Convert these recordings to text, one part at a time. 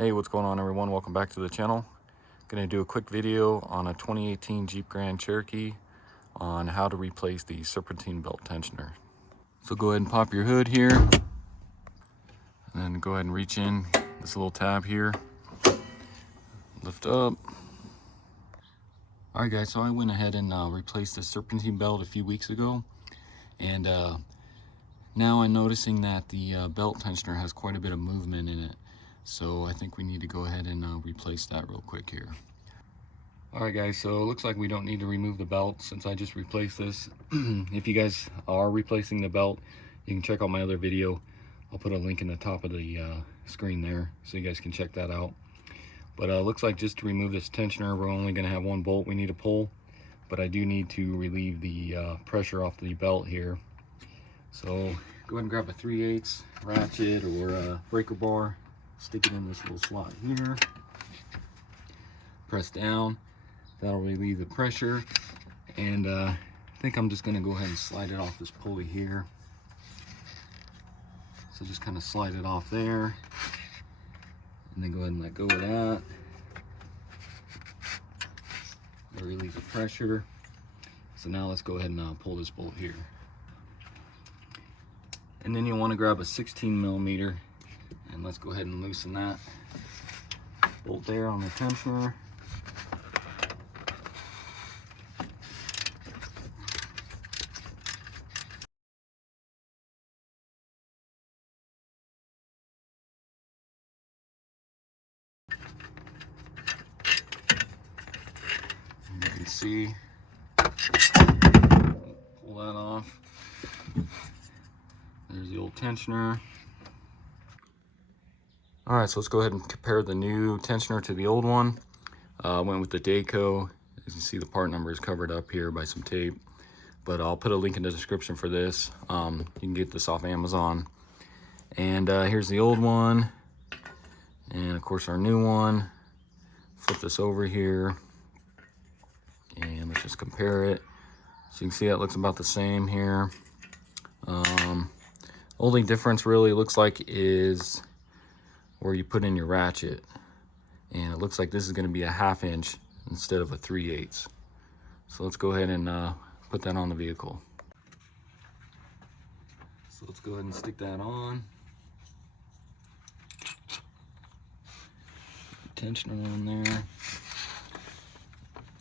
Hey, what's going on everyone? Welcome back to the channel. Gonna do a quick video on a 2018 Jeep Grand Cherokee on how to replace the serpentine belt tensioner. So go ahead and pop your hood here, and then go ahead and reach in this little tab here, lift up. Alright guys, so I went ahead and replaced the serpentine belt a few weeks ago, and now I'm noticing that the belt tensioner has quite a bit of movement in it. So I think we need to go ahead and replace that real quick here. Alright guys, so it looks like we don't need to remove the belt since I just replaced this. If you guys are replacing the belt, you can check out my other video. I'll put a link in the top of the screen there so you guys can check that out. But it looks like just to remove this tensioner, we're only going to have one bolt we need to pull. But I do need to relieve the pressure off the belt here. So go ahead and grab a 3/8 ratchet or a breaker bar. Stick it in this little slot here. Press down. That'll relieve the pressure. And I think I'm just going to go ahead and slide it off this pulley here. So just kind of slide it off there. And then go ahead and let go of that. That'll relieve the pressure. So now let's go ahead and pull this bolt here. And then you want to grab a 16mm. And let's go ahead and loosen that bolt there on the tensioner. And you can see, pull that off. There's the old tensioner. Alright, so let's go ahead and compare the new tensioner to the old one. Went with the Daco. As you see, the part number is covered up here by some tape. But I'll put a link in the description for this. You can get this off Amazon. And here's the old one. And of course our new one. Flip this over here. And let's just compare it. So you can see that looks about the same here. Only difference really looks like is where you put in your ratchet, and it looks like this is going to be a 1/2 inch instead of a 3/8. So let's go ahead and put that on the vehicle. So let's go ahead and stick that on. Tensioner on there. Go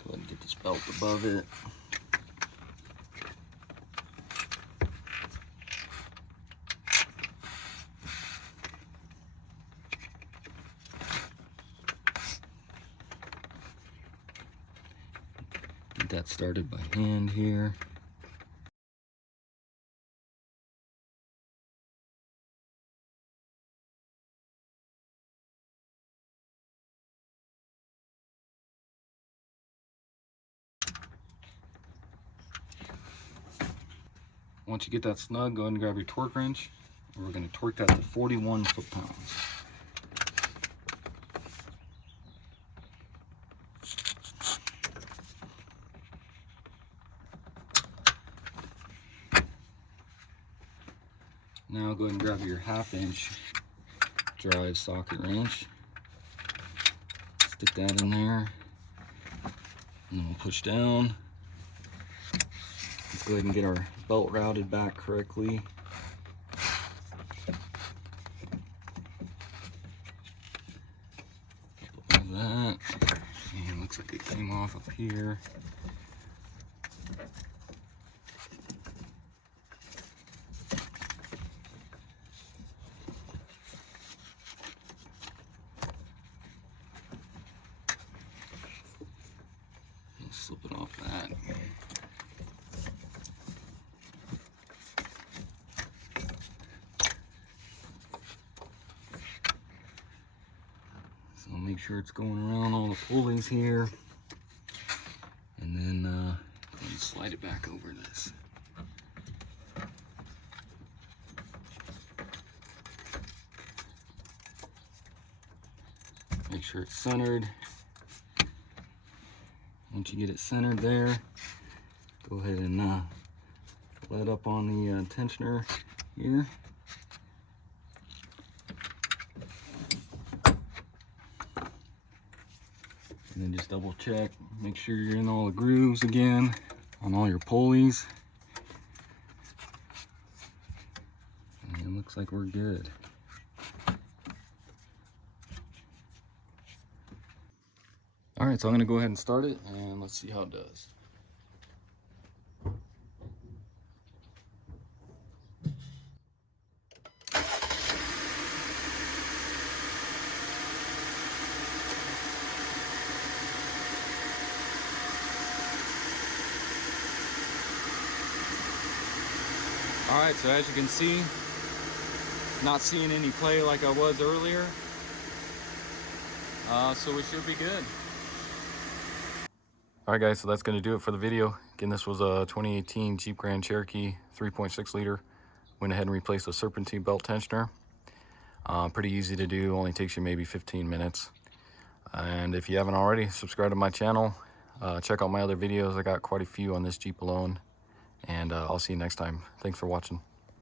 ahead and get this belt above it. Get that started by hand here. Once you get that snug, go ahead and grab your torque wrench. And we're going to torque that to 41 foot-pounds. Now go ahead and grab your 1/2 inch drive socket wrench. Stick that in there. And then we'll push down. Let's go ahead and get our belt routed back correctly. Like that. And looks like it came off up here. Slip it off that. So make sure it's going around all the pulleys here, and then go ahead and slide it back over this. Make sure it's centered. Once you get it centered there, go ahead and let up on the tensioner here. And then just double check, make sure you're in all the grooves again on all your pulleys. And it looks like we're good. All right, so I'm gonna go ahead and start it and let's see how it does. All right, so as you can see, not seeing any play like I was earlier. So we should be good. All right guys, so that's gonna do it for the video. Again, this was a 2018 Jeep Grand Cherokee 3.6 liter. Went ahead and replaced the serpentine belt tensioner. Pretty easy to do, only takes you maybe 15 minutes. And if you haven't already, subscribe to my channel. Check out my other videos. I got quite a few on this Jeep alone. And I'll see you next time. Thanks for watching.